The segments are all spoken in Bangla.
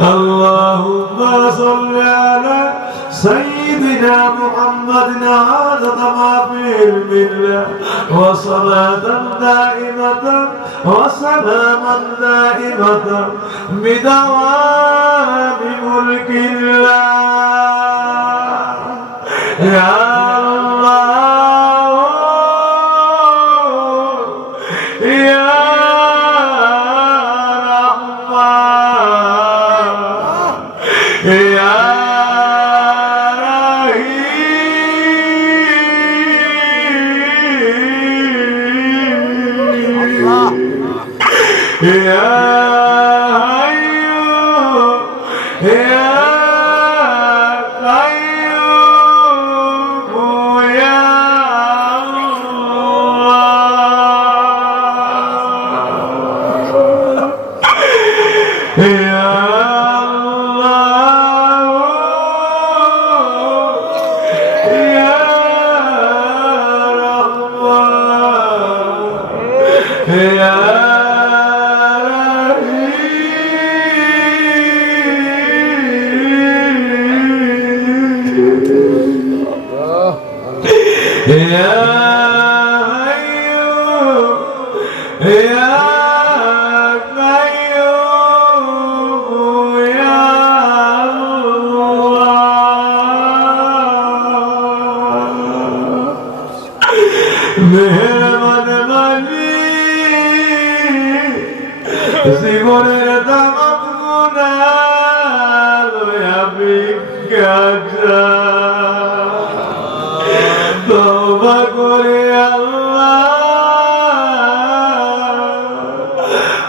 اللهم صل على سيدنا محمد عادة ما في علم الله وصلاة دائمة وسلاما دائمة بدوام ملك الله يا يا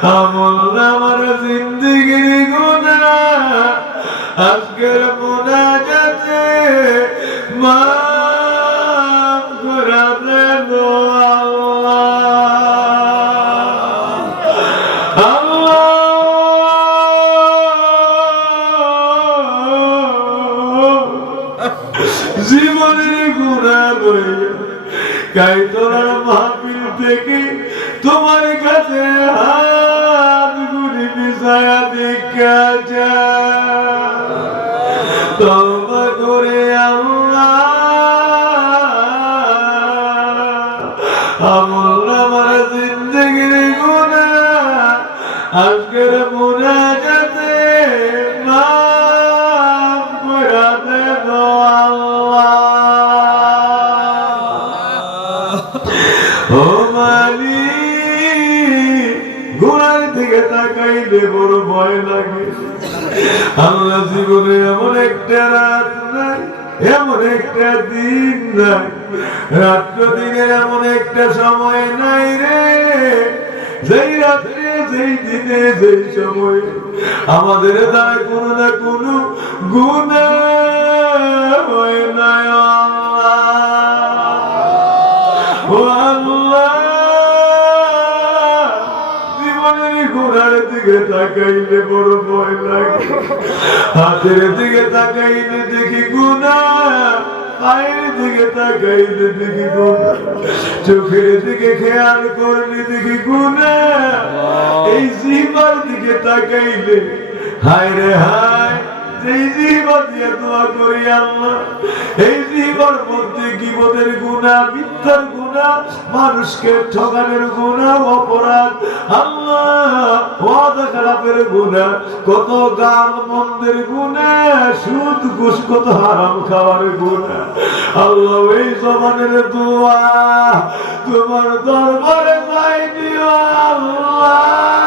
আমার জিন্দগির গুণা। আজকের আজকের মুনাজাতে মাফ করে দেন আল্লাহ। ও মালিক ঘোড়ার দিকে তাকাইলে বড় ভয় লাগে। আল্লাহ জীবনে এমন একটা রাত নাই, এমন একটা দিন নাই। রাত্র দিনের এমন একটা সময় নাই রে। যেই দিনে আমাদের দ্বারা কোনো না কোনো গুণা হয় না। দিকে হাতের দিকে তাকাইলে দেখি গুণা পায়ের দিকে তাকাইলে দেখি গুণা। চোখের দিকে খেয়াল করলে দেখি গুণা। এই জিমার দিকে তাকাইলে হায় রে হায় মানুষকে গুণা কত গান মন্দের গুণা সুদ, ঘুষ, কত হারাম খাওয়ার গুণা আল্লাহ, এই জমানের দোয়া তোমার দরবারে যাই দিও আল্লাহ।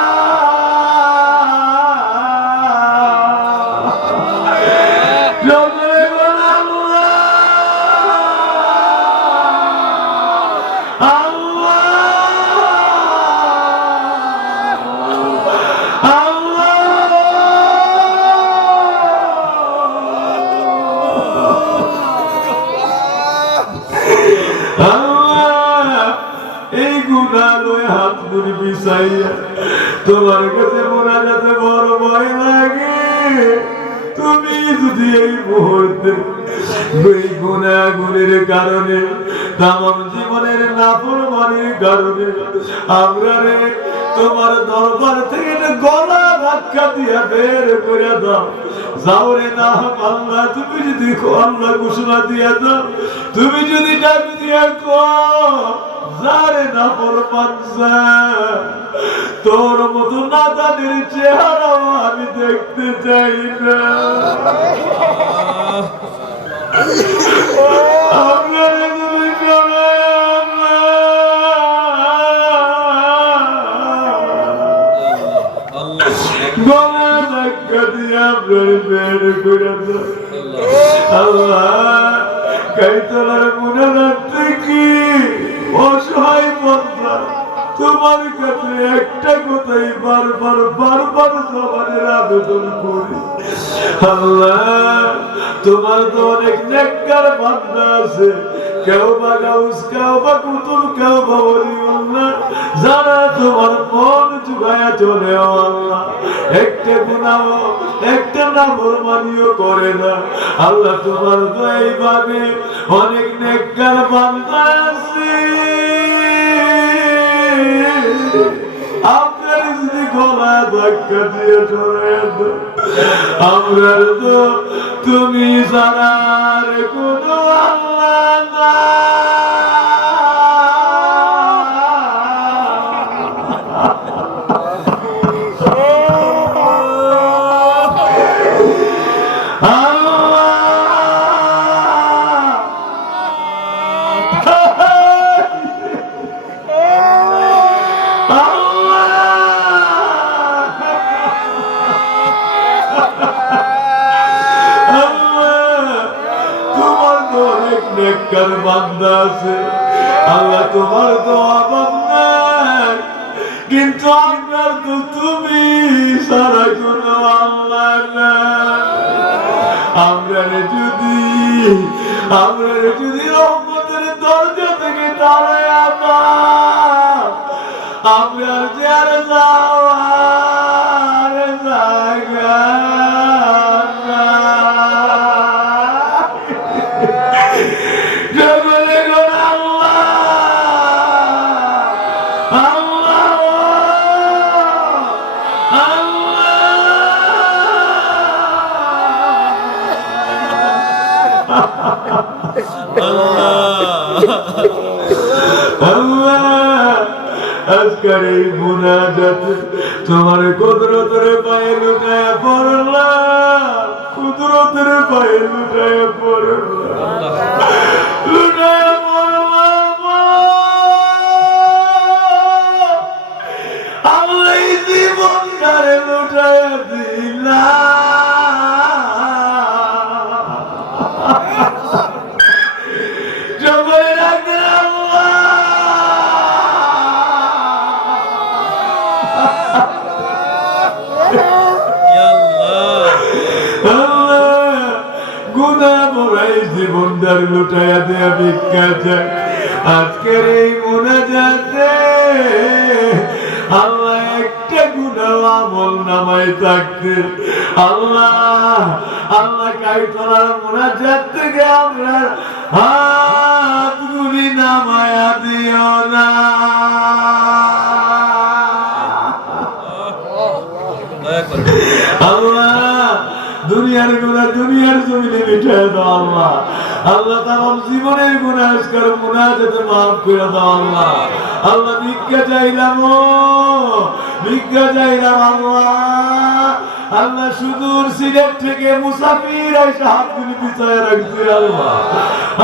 মুড়ি বিছাইয়া তোমার কাছে মোরা যাতে বড় ভয় লাগে। তুমি যদি এই মুহূর্তে এই গুণাগুণের কারণে তামাম জীবনের নাফরমানির কারণে আমরা রে তোমার দরবার থেকে গলা ধাক্কা দিয়া বের করে দাও। যাও রে না, আল্লাহ, তুমি যদি আল্লাহ ঘোষণা দিয়া দাও, তুমি যদি ডাক দিয়া কো যারে না পরমান তোর মতো নাদানের চেহারাও আমি দেখতে চাই না। গলা ধাক্কা দিয়ে আপনার বের করে আল্লাহ কাইতলার মনে রাখতে অসহায় বন্ধা, তোমার কাছে একটা কথাই বারবার বারবার সমাজের আবেদন করি। আল্লাহ, তোমার তো অনেক নেককার বান্ধা আছে। কেউ বা কেউ বা কেউ বা যারা তোমার মন চুকায়া চলে আল্লাহ গুনাহ করে না। আল্লাহ তোমার তো এইভাবে অনেক নেককার বান্দা আছে। আপনার যদি গলা ধাক্কা দিয়ে চলে আমরা তো তুমি জানার কোন আল্লাহ রহমতের দরজা থেকে দাঁড়ায় আমরা যে আর যাওয়ার তোমার কুদরতের পায়ে লুটায় এই মনে যাতে আল্লাহ একটা গুণা আমল নামাই থাকতে। আল্লাহ আল্লাহ কাইতলার মোনা যাত থেকে আমরা হাত গুলি নামায়া দিও না। আল্লাহ, দুনিয়ার গুণা দুনিয়ার জমিনে মিটাই দাও আল্লাহ। আল্লাহ তামাম জীবনের গুনাহ আজকার মুনা মাফ করে দাও আল্লাহ। আল্লাহ ভিক্ষা চাইলাম ভিক্ষা চাইলাম আল্লাহ। আল্লাহ সুদূর সিলেট থেকে মুসাফির আইসা হাতগুলি রাখছে রাখছি আল্লাহ।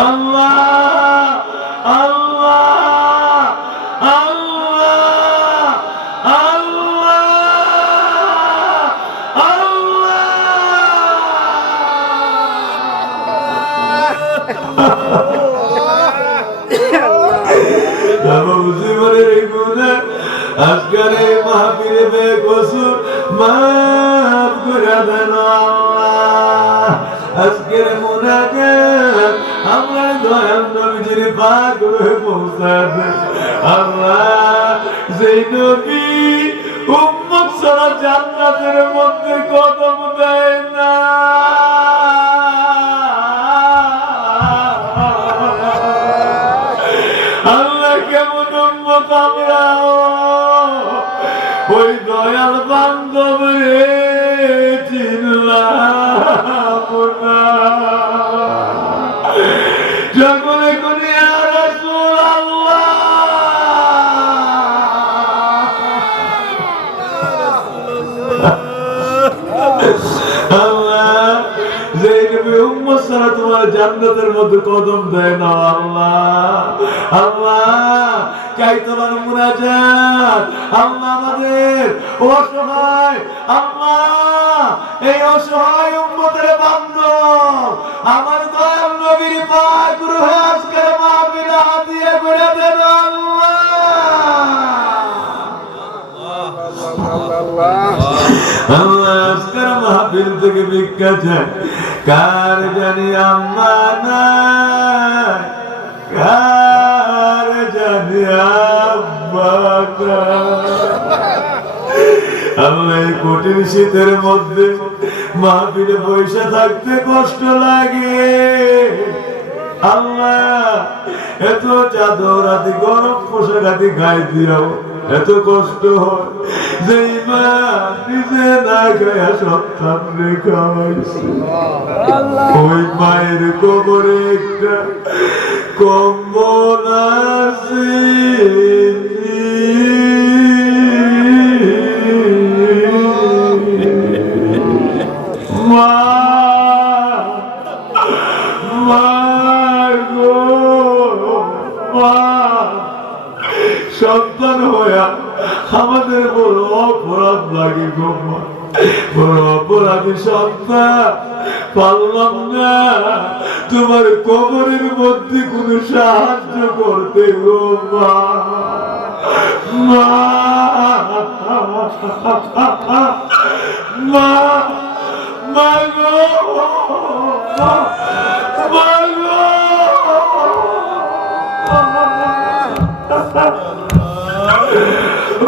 আল্লাহ আল্লাহ। রূহে পৌঁছাবে জান্নাতের মধ্যে কদম দেয় না জান্নাতের মধ্যে কদম দেয় না, আল্লাহ। আল্লাহ কাইতলার মুনাজাত। আল্লাহ আমাদের অসহায়, আল্লাহ, এই অসহায় উম্মতের বান্ধব আমার দয়াল নবীর পাক রুহে আজকের মাহফিলে হাদিয়া করে দেন, আল্লাহ। আল্লাহ আজকের মাহফিল থেকে ভিক্ষা চায় কার জানি আম্মা কার জানি আব্বা কঠিন শীতের মধ্যে মাহফিলে পয়সা থাকতে কষ্ট লাগে। আল্লাহ, এত চাদর আদি, গরম পোশাক আদি গায়ে দিও এত কষ্ট হয়। যে মা নিজে না গায়া সন্তান রেখাইছে ওই মায়ের কোমরে একটা কম্বল আছে মা মা গো মা হইয়া আমাদের বড় অপরাধ লাগে বড় অপরাধী সন্তান, পারলাম না। তোমার কবরের মধ্যে কোনো সাহায্য করতে গো। মা। মা মা। এই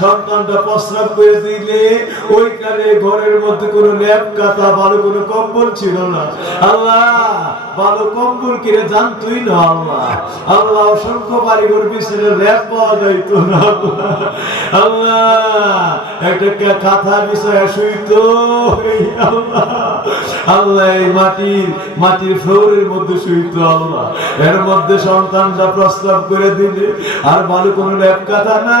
সন্তানটা প্রস্রাব করে দিলে ওই কালে ঘরের মধ্যে কোনো ভালো কোনো কম্বল ছিল না। আল্লাহ, ভালো কম্বল কিনে জানতুই না আল্লাহ। আল্লাহ অসংখ্য বাড়িঘর পিছনে ল্যাপ পাওয়া না আল্লাহ। একটা কাঁথা বিষয় শুইতো আল্লাহ। এই মাটির মাটির ফ্লোরের মধ্যে শুইতো আল্লাহ। এর মধ্যে সন্তানটা প্রস্তাব করে দিলে আর ভালো কোনো ল্যাপ না।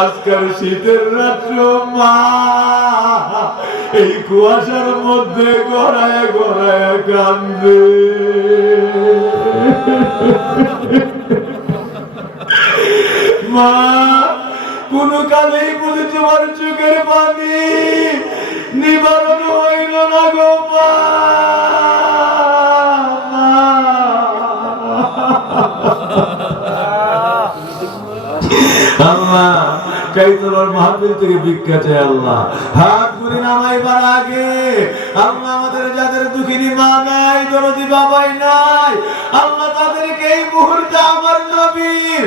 আজকাল শীতের রাত্র, মা। এই কুয়াশার মধ্যে গড়ায় গড়ায় কান্দে। মা, কোন কালেই বুঝি তোমার চোখের পানি নিবারণ হইল না গো মা। আল্লাহ আল্লাহ। নামাইবার আগে। আমাদের যাদের নাই বাবাই নাই তাদেরকে এই মুহূর্তে আমার নবীর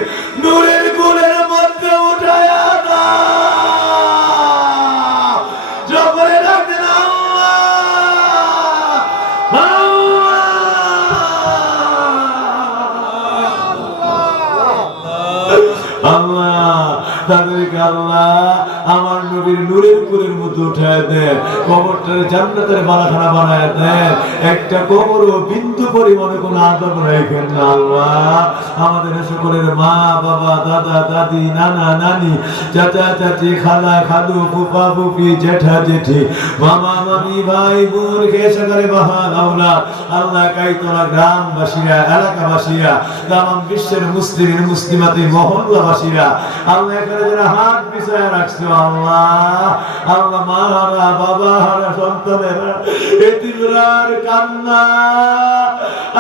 আমার নবীর নূরের কুলের মধ্যে উঠায় দেন, কবরটারে জান্নাতের বালাখানা বানায় দেন, একটা কবর ও বিন্দু পরিমাণে কোনো আদব রাখেন না আল্লাহ। আমাদের সকলের মা, বাবা, দাদা, দাদি, নানা, নানি, চাচা, চাচি, খালা, খালু ফুপা ফুপি জেঠা, জেঠি, মামা, মামি, ভাই, বোন খেসাগারে বাহান আওলাদ আল্লাহ কাইতলা গ্রামবাসীরা, এলাকাবাসীরা তাম বিশ্বের মুসলিম মুসলিমাতি মহল্লাবাসীরা, আল্লাহ এখানে যারা হাত পিছায় রাখছো আল্লাহ। আল্লাহ মা হারা বাবা, হারা, সন্তানেরা, এতিমরার কান্না।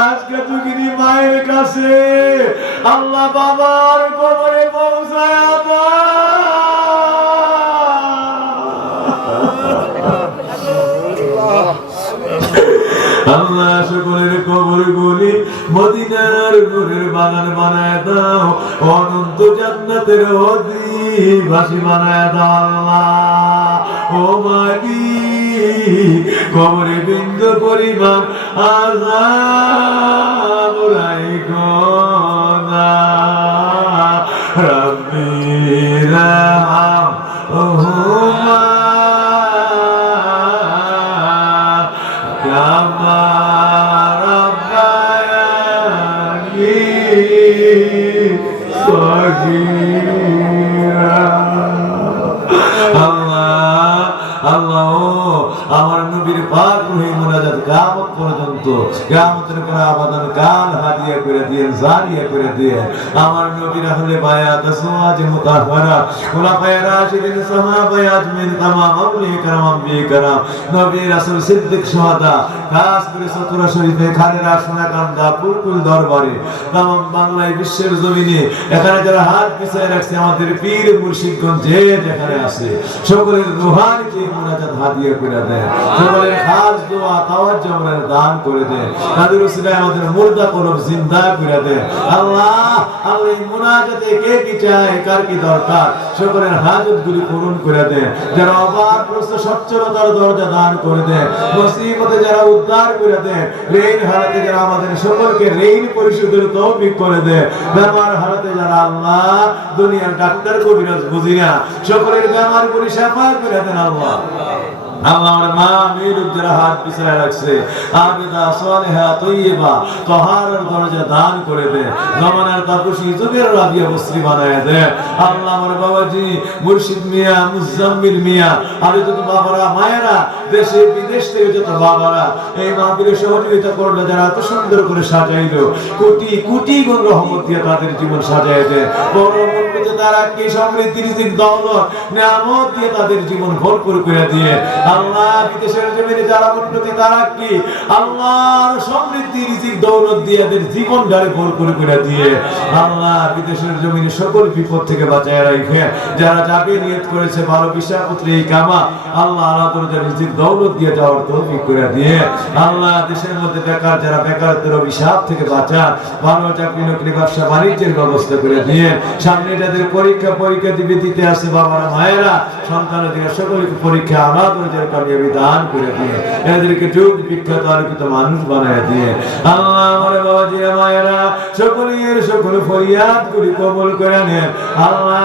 আজকে তুকিনি মায়ের কাছে, আল্লাহ বাবার কবরে পৌঁছায় মদিনার বানায় দাও, অনন্ত জান্নাতের অধিবাসী বানায় দাও আল্লাহ। ও মালি কবরে বিন্দু পরিমাণ আজাব রায় না 돌아다 পর্যন্ত কিয়ামতের পরে আবাদন কাল হাদিয়া করে দিয়ে জারিয়া করে দিয়ে আমার নবীর আহলে বায়াত আসওয়াজ মুতাহহারা খুলাফায়ে রাশিদিন সাহাবায়ে আজমিন তামাম আউলিয়া کرام আম্বিয়া کرام নবী রাসূল সিদ্দিক সুহাদা খাস করে সতুরা শরীফে খালেরা সোনাকান্দা পুরকুল দরবারে তামাম বাংলায় বিশ্বের জমিনে এখানে যারা হাত পিছায় রাখছে আমাদের পীর মুর্শিদগঞ্জ যে যেখানে আছে সকলের রুহানিতে মোনাজাত হাদিয়া করে দেন সকলের খাস দোয়া তাওয়াজ্জু আমরা দান করে দেন তাদের উসিলায় আমাদের মুর্দা কলব জিন্দা করে দেন আল্লাহ আল্লাহ, এই মোনাজাতে কে কি চায়, কার কি দরকার? সকলের হাজত গুলি পূরণ করে দেন যারা অবাক প্রস্ত সচ্ছলতার দরজা দান করে দেন মুসিবতে যারা উদ্ধার করে দেন ঋণ হারাতে যারা আমাদের সকলকে ঋণ পরিশোধের তৌফিক করে দেন বেমার হারাতে যারা আল্লাহ, দুনিয়ার ডাক্তার কবিরাজ বুঝি না। সকলের বেমার গুলি সাফা করে দেন আল্লাহ। আমার মা মেয়ের যারা হাত পিছনে রাখছে। আবেদা সালেহা তৈয়বা, তোহারের দরজা দান করে দে। জমানার তাপসী যুগের রাবিয়া বস্ত্রী বানায় দে। আল্লাহ আমার বাবাজি, মুর্শিদ মিয়া, মুজাম্মিল মিয়া, আর যত বাবারা, মায়েরা, দেশে, বিদেশ থেকে যত বাবারা, এই মাহফিলে সহযোগিতা করল যারা এত সুন্দর করে সাজাইলো, কোটি কোটি গুণ রহমত দিয়ে তাদের জীবন সাজায় দে। বড় তারা কি সমৃদ্ধি রিজিক দৌলত, নিয়ামত দিয়ে তাদের জীবন ভরপুর করে দিয়ে আল্লাহ বিদেশের জমিনে যারা উন্নতি, তারা কি? আল্লাহর সমৃদ্ধি, রিজিক, দৌলত দিয়ে এদের জীবন ভরপুর করে দিয়ে আল্লাহ বিদেশের জমিনে সকল বিপদ থেকে বাঁচায় রাখে। যারা যাবে, নিয়ত করেছে, ভালো পুত্রে এই কামা, আল্লাহ আল্লাহ করে যারা রিজিক, দৌলত দিয়ে যাওয়ার তৌফিক করে দিয়ে আল্লাহ দেশের মধ্যে বেকার, যারা বেকারত্বের অভিশাপ থেকে বাঁচান, ভালো চাকরি, নকরি, ব্যবসা, বাণিজ্যের ব্যবস্থা করে দিয়ে সামনে যাদের পরীক্ষা পরীক্ষা দিবে, দিতে আসে বাবারা, মায়েরা সন্তানের দিকে সকলকে পরীক্ষা আলাদা যারা কামিয়াবি দান করে দিয়ে, এদেরকে যুগ বিখ্যাত আলোকিত মানুষ বানায় দিয়ে, আল্লাহ আমার মায়েরা, সকলের সকল ফরিয়াদ কবল করে আল্লাহ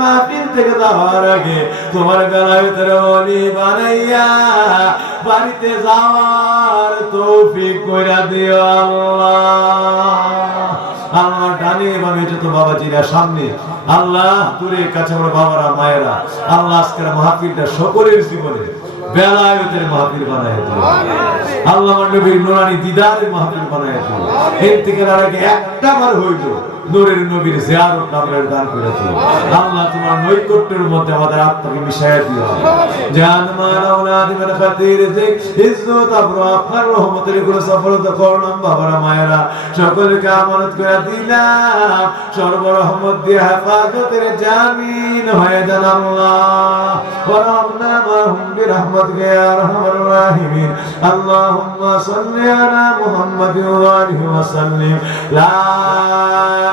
মাহফিল থেকে আগে তোমার বলি, বানাইয়া বাড়িতে যাওয়ার তৌফিক কইরা দিও আল্লাহ। আমার ডানে বামে যত বাবাজিরা, সামনে। আল্লাহ দূরে কাছে আমার বাবারা, মায়েরা, আল্লাহ আজকের মাহফিলটা সকলের জীবনে আল্লাহ নবীর নোরানি দিদারের মাহফিল বানায় এর থেকে একটা বার হইল নূরের নবীর জিয়ারত নামের দান করেছো আল্লাহ তোমার নৈকট্যের মধ্যে আমাদের আত্মাকে মিশাইয়া দিও জান মাল আওলাদ মানে খাতির যে ইজ্জত আবরু আপনার রহমতের গুলো সফলতা করলাম বাবারা মায়েরা সকলকে আমানত করে দিলাম সর্বরহমত দিয়ে হেফাজতের জামিন হয়ে যান আল্লাহ ورحمنا معهم برحمتك يا ارحم الراحمين اللهم صل على محمد وآله وسلم لا